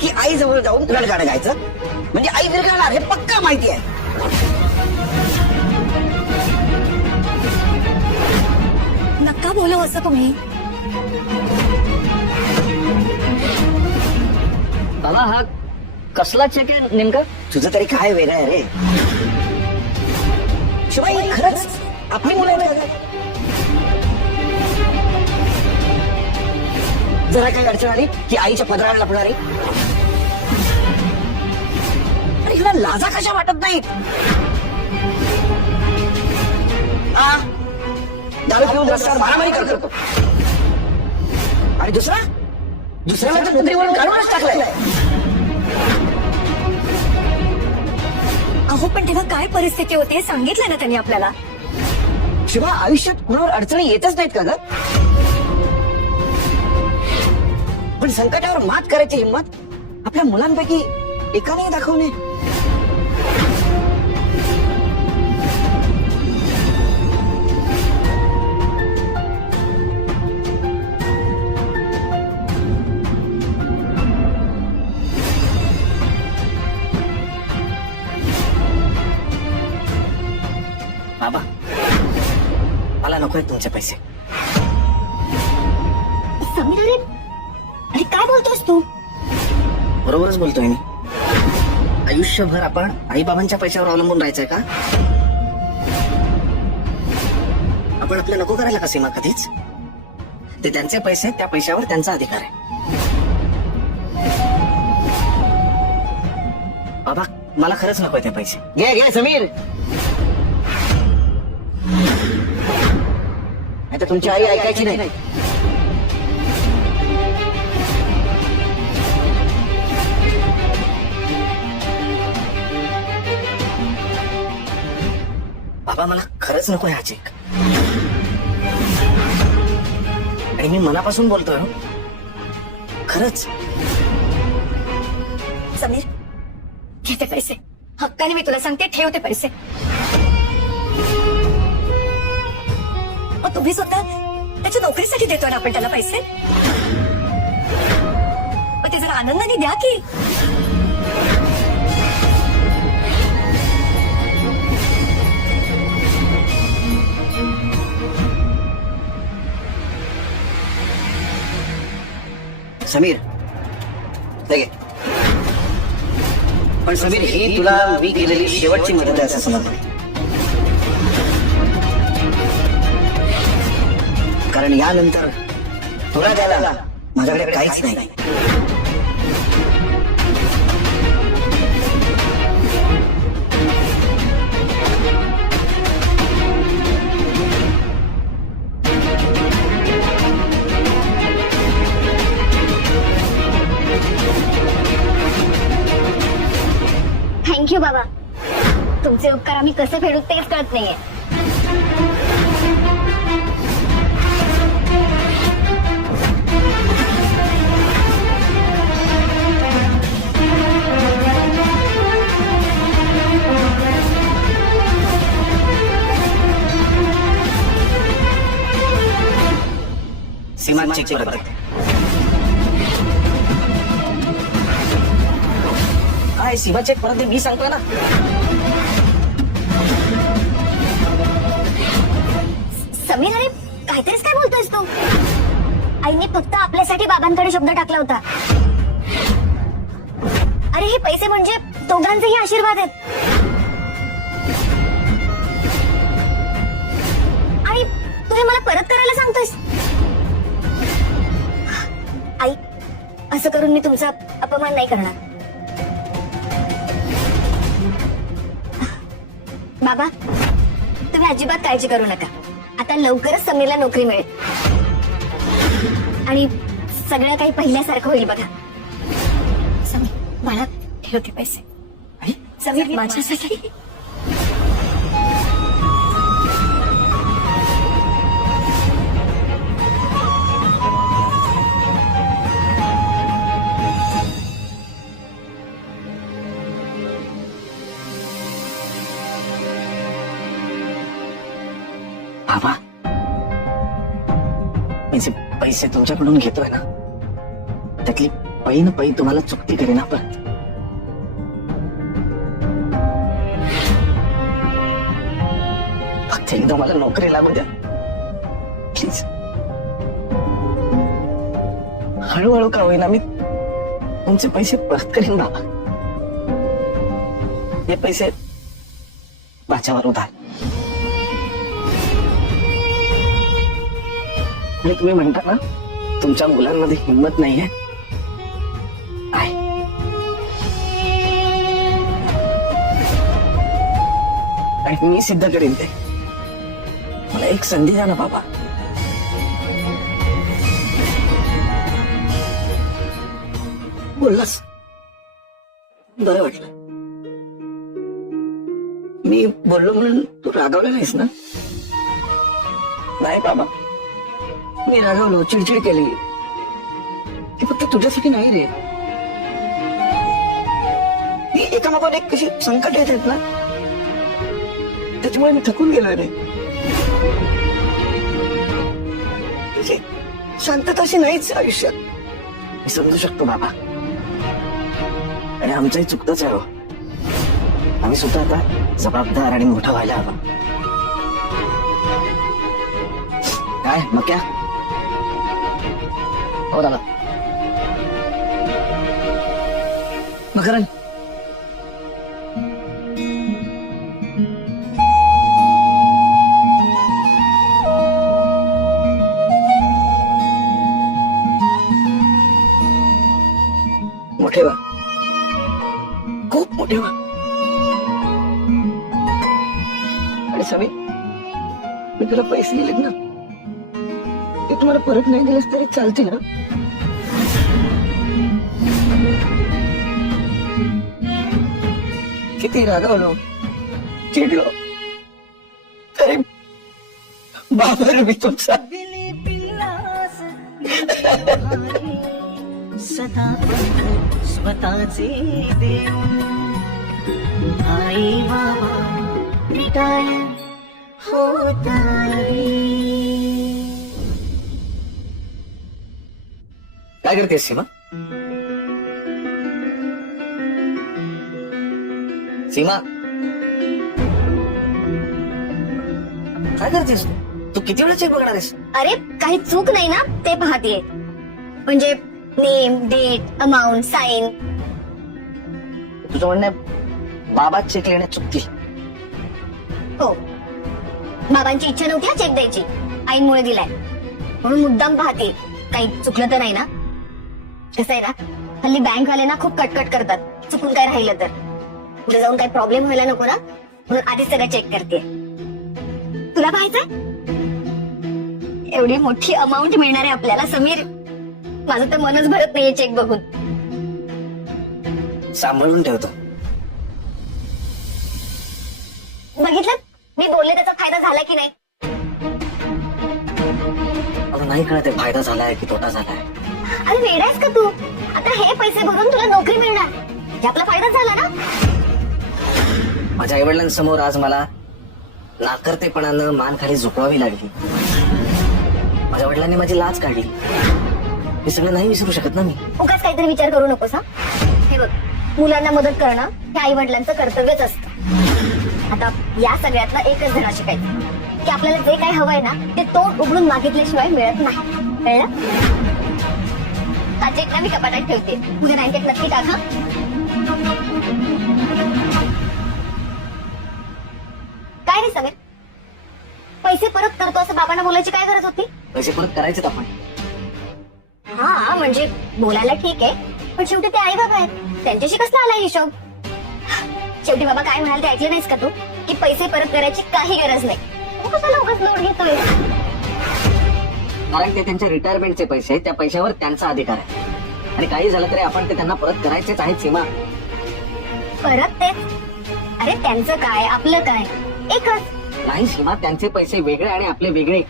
की आई जवळ जाऊन गडगाणं गायचं, म्हणजे आई विरघळणार हे पक्का माहिती आहे. नका बोलू असं तुम्ही. बाबा हा कसला चेक आहे नेमका? तुझं तरी काय वेगळं आहे रे शिवाय, ही खरंच आपली मुलं आहेत का? जरा काही अडचण आली की आईच्या पदराला लपणारी. अरे हिला लाजा कशा वाटत नाहीत? दारू पिऊन रस्त्यावर मारामारी करतो आणि दुसऱ्याला तर नोकरीवरून काढूनच टाकलाय. अहो पण तेव्हा काय परिस्थिती होती हे सांगितलं ना त्यांनी आपल्याला. शिवा, आयुष्यात कुणावर अडचणी येतच नाहीत का ग? पण संकटावर मात करायची हिंमत आपल्या मुलांपैकी एकाने दाखवणे. बाबा, मला नकोय तुमचे पैसे. समीर अरे अरे काय बोलतोस तू? बरोबरच बोलतोय मी. आयुष्यभर आपण आई बाबांच्या पैशावर अवलंबून राहायचंय का? आपण आपलं नको करायला का सीमा कधीच? ते त्यांचे पैसे, त्या पैशावर त्यांचा अधिकार आहे. बाबा, मला खरंच नकोय ते पैसे. घे समीर. आता तुमची आई ऐकायची नाही. बाबा, मला खरंच नको हा चेक. आणि मी मनापासून बोलतोय. खरंच. समीर घेते पैसे हक्काने, मी तुला सांगते ठेवते पैसे. तुम्ही स्वतः त्याच्या नोकरीसाठी देतोय ना आपण त्याला पैसे. मग ते जरा आनंदाने द्या की. समीर, लगे. पण समीर, ही तुला मी केलेली शेवटची मदत आहे असं समजलं. कारण यानंतर तुला द्यायला माझ्याकडे काहीच नाही. थँक्यू बाबा. तुमचे उपकार आम्ही कसे फेडू तेच कळत नाहीये. सीमा चेक परत दे. काय सीमा, चेक परत दे, मी सांगतोय ना. समीर अरे काहीतरीच काय बोलतोयस तू? आईने फक्त आपल्यासाठी बाबांकडे शब्द टाकला होता. अरे हे पैसे म्हणजे दोघांचेही आशीर्वाद आहेत. आणि तुझे मला परत करायला सांगतोयस? आई, असं करून मी तुमचा अपमान नाही करणार. बाबा, तुम्ही अजिबात काळजी करू नका. आता लवकरच समीरला नोकरी मिळेल आणि सगळं काही पहिल्यासारखं होईल बघा. समीर, मला ठेवते पैसे. समीर, माझ्यासाठी. बाबा, मी जे पैसे तुमच्याकडून घेतोय ना, त्यातली पै न पै तुम्हाला चुकती करेन परत. फक्त एकदा मला नोकरी लागू द्या प्लीज. हळूहळू का होईना मी तुमचे पैसे परत करीन बाबा. हे पैसे माझ्यावर उधार. आणि तुम्ही म्हणता ना तुमच्या मुलांमध्ये हिंमत नाहीये. आहे. आणि मी सिद्ध करेन ते. मला एक संधी द्या ना बाबा. बोललास बरं वाटलं. मी बोललो म्हणून तू रागावला नाहीस ना? नाही बाबा, मी रागावलो, चिडचिड केली. हे फक्त तुझ्यासाठी नाही रे. ती एकामागून एक कशी संकट येत आहेत ना, त्याच्यामुळे मी थकून गेलोय रे. म्हणजे शांतता अशी नाहीच आयुष्यात. मी समजू शकतो बाबा, आणि आमचंही चुकतच आहे. आम्ही सुद्धा आता जबाबदार आणि मोठा व्हायला हवा. काय मग क्या? हो दादा. मकरन मोठे व्हा, खूप मोठे व्हा. आणि समी, मी तुला पैसे दिलेत ना, ते तुम्हाला परत नाही दिलेस तरी चालतील ना? किती रागावलो, चिडलो, तरी बाबर मी तुमचा. सदा स्वतःचे देऊन आई बाबा रिटायर होताई. काय करतेस सीमा? सीमा, काय करतेस तू? किती वेळा चेक बघणार आहेस? अरे काही चूक नाही ना ते पाहतीये. म्हणजे नेम, डेट, अमाऊंट, साईन. तुझं म्हणणं आहे बाबा चेक लिहिण्यात चुकतील? हो, बाबांची इच्छा नव्हती चेक द्यायची, आईमुळे दिलाय म्हणून मुद्दाम पाहते. काही चुकलं तर नाही ना? कसं आहे ना, हल्ली बँक वाले ना खूप कटकट करतात. चुकून काय राहिलं तर पुढे जाऊन काही प्रॉब्लेम व्हायला नको ना, म्हणून आधीच सगळं चेक करते. तुला पाहायचंय? एवढी मोठी अमाऊंट मिळणार आहे आपल्याला समीर. माझं तर मनच भरत नाहीये चेक बघून. सांभाळून ठेवतो. बघितलं मी बोलले त्याचा फायदा झाला की नाही? मला नाही कळत फायदा झालाय की तोटा झालाय. अरे वेडायस का तू? आता हे पैसे भरून तुला नोकरी मिळणार, हे आपला फायदा झाला ना. माझ्या आईवडिलांसमोर आज मला नाकर्तेपणानं मान खाली झुकवावी लागली. माझ्या वडिलांनी माझी लाज काढली. हे सगळं नाही विसरू शकत ना मी. उगाच काहीतरी विचार करू नकोस हा. हे बघ, मुलांना मदत करणं हे आई वडिलांचं कर्तव्यच असतं. आता या सगळ्यातलं एकच धडा शिकायचं की आपल्याला जे काही हवंय ना ते तोंड उघडून मागितल्याशिवाय मिळत नाही. कळलं? हा चेक ना मी कपाटात ठेवते, उद्या बँकेत नक्की टाका. काय रे समीर, पैसे परत करतो असं बाबांना बोलायची काय गरज होती? पैसे परत करायचेत आपण. हा म्हणजे बोलायला ठीक आहे, पण शेवटी ते आई बाबा आहेत, त्यांच्याशी कसला आला हिशोब? शेवटी बाबा काय म्हणाल ते ऐकलं नाहीस का तू? की पैसे परत करायची काही गरज नाही. तू कशाला उगाच लोड घेतोय? कारण ते त्यांच्या रिटायरमेंटचे पैसे आहेत, त्या पैशावर त्यांचा अधिकार आहे. आणि काही झालं तरी आपण ते त्यांना परत करायचेच आहेत सीमा. परत ते? अरे त्यांचं काय आपलं काय एकच. नाही सीमा, त्यांचे पैसे वेगळे आणि आपले वेगळे.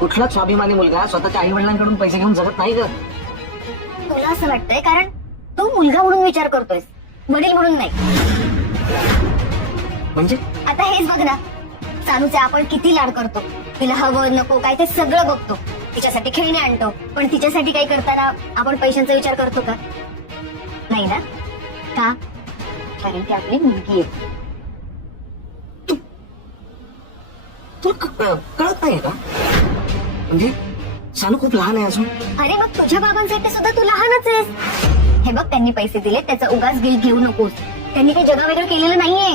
कुठलाच स्वाभिमानी मुलगा स्वतःच्या आई वडिलांकडून पैसे घेऊन जगत नाही ग. तुला असं वाटतंय कारण तू मुलगा म्हणून विचार करतोयस, वडील म्हणून नाही. म्हणजे आता हेच बघ ना, सानूचे आपण किती लाड करतो. तिला हवं नको काय ते सगळं बघतो, तिच्यासाठी खेळणे आणतो, पण तिच्यासाठी काही करताना आपण पैशांचा विचार करतो का? नाही ना? का? कारण ती आपली मुलगी आहे. तुला कळत नाही का? म्हणजे सानू खूप लहान आहे अजून. अरे मग तुझ्या बाबांसाठी सुद्धा तू लहानच आहेस. हे बघ, त्यांनी पैसे दिले, त्याचा उगाच गिल घेऊ नकोस. त्यांनी काही जगावेगळं केलेलं नाहीये.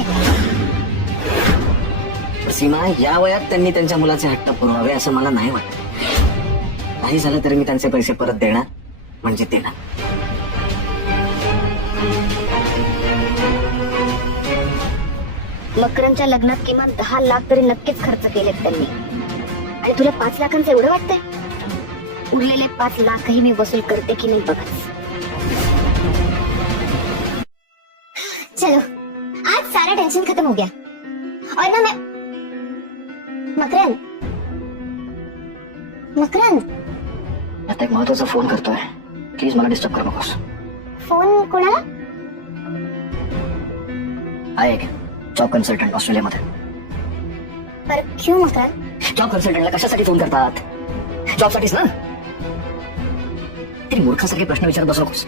सीमा, या वयात त्यांनी त्यांच्या मुलाचे हट्ट पुरवावे असं मला नाही वाटत. नाही झालं तरी मी त्यांचे पैसे परत देणार म्हणजे देणार. मकरंदच्या लग्नात किमान 10 लाख तरी नक्कीच खर्च केलेत त्यांनी. आणि तुला 5 लाखांचं एवढं वाटतंय? उरलेले 5 लाखही मी वसूल करते की नाही बघा. चलो, आज सारा टेंशन खत्म हो गया. और ना मैं मकरंद आता एक महत्वाचा फोन करतोय, प्लीज मला डिस्टर्ब करू नकोस. फोन कोणाला? आहे एक जॉब कन्सल्टंट ऑस्ट्रेलियामध्ये. पर क्यों मकरंद? जॉब कन्सल्टंटला कशासाठी फोन करतात? जॉबसाठीच ना. तरी मूर्खासारखे प्रश्न विचारत बसू नकोस.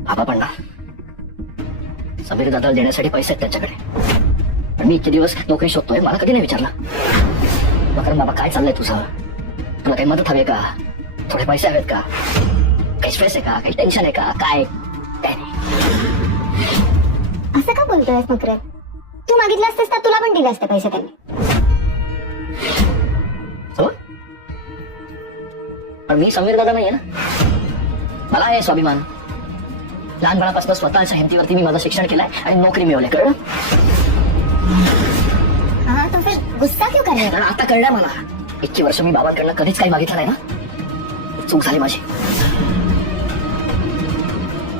बाबा पण ना, समीर दादाला देण्यासाठी पैसे आहेत त्याच्याकडे, पण मी इतके दिवस नोकरी शोधतोय, मला कधी नाही विचारलं. मग बाबा काय चाललंय तुझं? तुला काही मदत हवी का? थोडे पैसे हवेत का? काही स्ट्रेस आहे का? काही टेन्शन आहे का? काय काय नाही. असं का बोलतोयस मकरंद? तू मागितलं असतेस तर तुला पण दिले असते पैसे त्यांनी. हो? पण मी समीर दादा नाहीये ना. मला आहे स्वाभिमान. लहानपणापासून स्वतःच्या हिमतीवरती मी माझं शिक्षण केलंय आणि नोकरी मिळवली. कळलं? हाँ तो फिर गुस्सा क्यों कर रहे हो? कारण आता कळलं मला, इतकी वर्ष मी बाबांकडनं कधीच काही मागितलं नाही ना. चूक झाली माझी.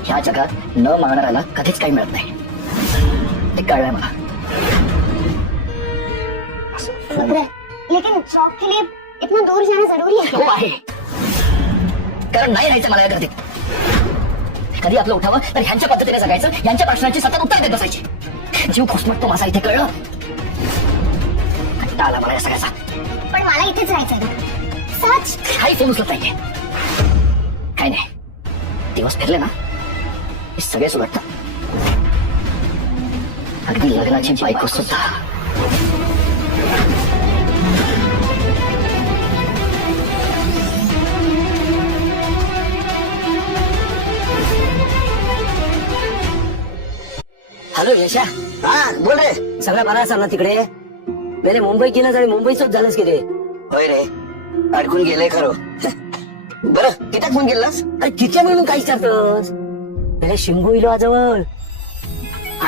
ह्या जगात न मागणाऱ्याला कधीच काही मिळत नाही, ते कळलंय मला. मकरंद, लेकिन जॉब के लिए इतना दूर जाना जरूरी है हो क्या? आहे, कारण नाही राहायचं मला या गर्दीत. कधी आपलं उठावं तर ह्यांच्या पद्धतीने जगायचं, यांच्या प्रश्नांची सतत उत्तर देत बसायची. जीव घुसमटतो माझा इथे. कळलं? कंटाळा आला मला या सगळ्याचा. पण मला इथेच राहायचंय ना. सच? काही फोन उचलत नाहीये. काय नाही, दिवस फिरले ना हे सगळे सुलटतात. अगदी लग्नाची बायको सुद्धा. हॅलो यशा. हा बोल रे. सगळं बरा असाल ना तिकडे? मेरे मुंबई गेलास आणि मुंबईच झालंच की रे? होय रे, अडकून गेलंय खरं. बरं किती फोन केलास? तिच्या म्हणून काय विचारतोस? मेरे शिंगू इलो आजवळ.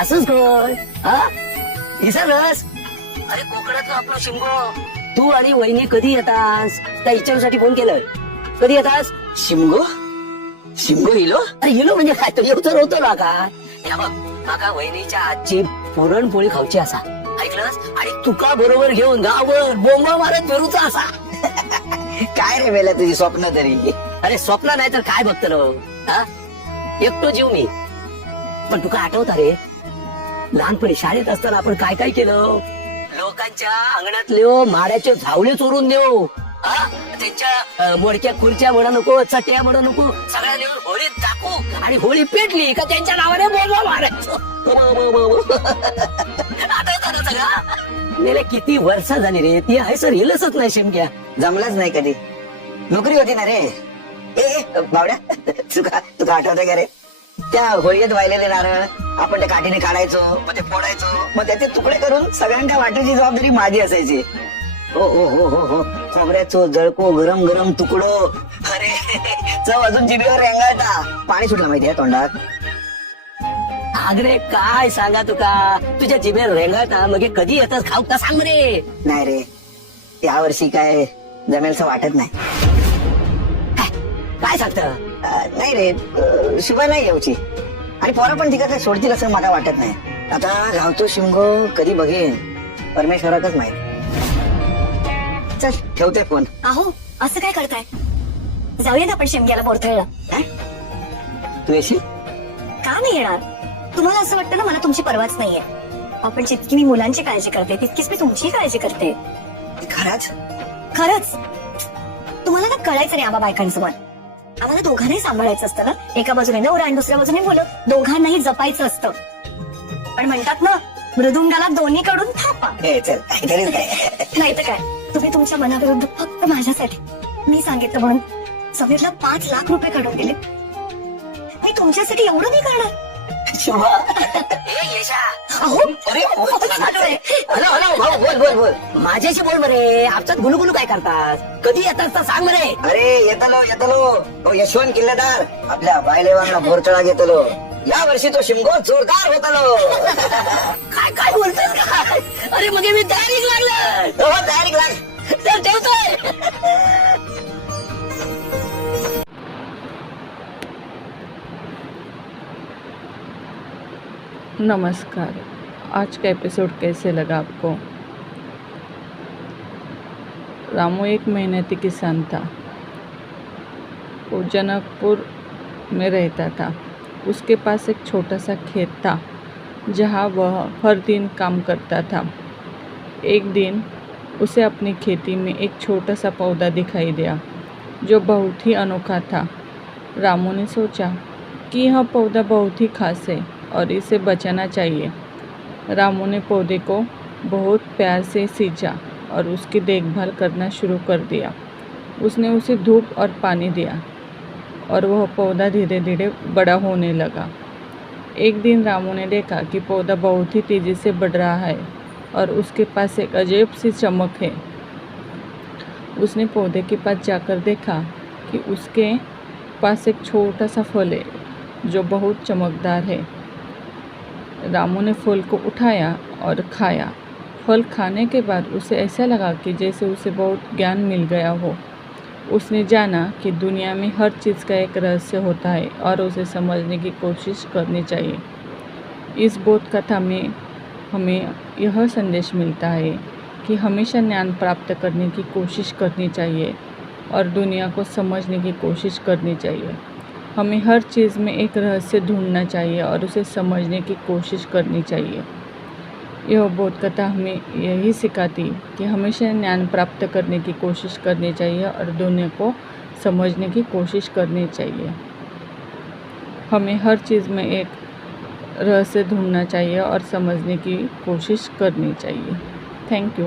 असंच कर. हा विसरलंस? अरे कोकणातलं आपलं शिंगो. तू आणि वहिनी कधी येतास? त्या विचारूसाठी फोन केलं. कधी येतास? शिमगो शिमगो इलो? अरे इलो म्हणजे काय? तो येऊ तर होतो ना का? या बघ, माका वहिनीच्या आजची पुरणपोळी खाऊची असा, ऐकलंस? आणि तुका बरोबर घेऊन गावभर बोंबा मारत फिरूचा असा. काय रे वेळा तुझी स्वप्न तरी? अरे स्वप्न नाही तर काय बघत ना. एकटो जीव मी. पण तुका आठवता रे, लहानपणी शाळेत असताना आपण काय काय केलं? लोकांच्या अंगणातले माड्याचे झावळे चोरून देऊ, त्यांच्या मोडक्या खुर्च्या म्हणा नको, चट्या म्हणा नको, सगळ्या नेऊन होळीत टाकू आणि होळी पेटली का त्यांच्या नावाने बोलवा मारायचो. आठवतं ना सगळं? गेले किती वर्ष झाली रे. ती आहे सर हिलसच नाही शिमक्या. जमलाच नाही कधी. नोकरी होती ना रे. ए बावड्या, तुका आठवतंय का रे? त्या होळीत वाहिलेले नारळ आपण त्या काठीने काढायचो, मग ते फोडायचो, मग त्याचे तुकडे करून सगळ्यांच्या वाटायची जबाबदारी माझी असायची. हो हो हो हो हो. खोबऱ्याचो जळको गरम गरम तुकडो. अरे चव अजून जिभेवर रेंगाळता. पाणी सुटलं माहितीये तोंडात. अगरे काय सांगा तुका, तुझ्या जिभेवर रेंगाळता. मग कधी येतात खाऊ का सांग रे. नाही रे, या वर्षी काय जमेलचं वाटत नाही. काय सांगत? नाही रे, शुभा नाही येऊची. आणि पोरा पण तिकडे सोडतील असं मला वाटत नाही. आता गावतो शिंगो कधी बघेन परमेश्वरातच माहित. चल ठेवते फोन. अहो असं काय करताय? जाऊया ना आपण शिमग्याला बोरथळला. तू येशील? का नाही येणार? तुम्हाला असं वाटतं ना मला तुमची परवाच नाहीये. आपण जितकी मी मुलांची काळजी करते तितकीच मी तुमची काळजी करते. खरंच? खरंच तुम्हाला ना कळायचं नाही आबा बायकांसोबत. आम्हाला दोघांनाही सांभाळायचं असतं ना. एका बाजूने नवरा आणि दुसऱ्या बाजूने मुलं, दोघांनाही जपायचं असतं. पण म्हणतात ना, मृदुंगाला दोन्हीकडून थापा. चल काहीतरी काय. नाही तर काय, तुम्ही तुमच्या मनाविरुद्ध फक्त माझ्यासाठी, मी सांगितलं म्हणून समीरला 5 लाख रुपये काढून दिले. मी तुमच्यासाठी एवढं नाही करणार. शुभा ए यशा. अहो अरे हॅलो भाऊ, बोल माझ्याशी बोल बरे. आमच्यात गुलुगुलू काय करतात? कधी येतात तर सांग बरे. अरे येतलो यशवंत किल्लेदार आपल्या बायलेवांना मोरचळा घेतलो. या वर्षी तो शिमगो जोरदार होतलो. काय बोलतोस काय? अरे मग मी तयारी लागलं. हो तयारी लाग. तर ठेवतोय. नमस्कार। आज का एपिसोड कैसे लगा आपको? रामू एक मेहनती किसान था। वो जनकपुर में रहता था। उसके पास एक छोटा सा खेत था जहाँ वह हर दिन काम करता था। एक दिन उसे अपनी खेती में एक छोटा सा पौधा दिखाई दिया जो बहुत ही अनोखा था। रामू ने सोचा कि यह पौधा बहुत ही खास है और इसे बचाना चाहिए। रामू ने पौधे को बहुत प्यार से सींचा और उसकी देखभाल करना शुरू कर दिया। उसने उसे धूप और पानी दिया और वह पौधा धीरे धीरे बड़ा होने लगा। एक दिन रामू ने देखा कि पौधा बहुत ही तेज़ी से बढ़ रहा है और उसके पास एक अजीब सी चमक है। उसने पौधे के पास जाकर देखा कि उसके पास एक छोटा सा फल है जो बहुत चमकदार है। रामू ने फल को उठाया और खाया। फल खाने के बाद उसे ऐसा लगा कि जैसे उसे बहुत ज्ञान मिल गया हो। उसने जाना कि दुनिया में हर चीज़ का एक रहस्य होता है और उसे समझने की कोशिश करनी चाहिए। इस बोध कथा में हमें यह संदेश मिलता है कि हमेशा ज्ञान प्राप्त करने की कोशिश करनी चाहिए और दुनिया को समझने की कोशिश करनी चाहिए। हमें हर चीज़ में एक रहस्य ढूंढना चाहिए और उसे समझने की कोशिश करनी चाहिए। यह बोध कथा हमें यही सिखाती कि हमेशा ज्ञान प्राप्त करने की कोशिश करनी चाहिए और दुनिया को समझने की कोशिश करनी चाहिए। हमें हर चीज़ में एक रहस्य ढूंढना चाहिए और समझने की कोशिश करनी चाहिए। Thank you.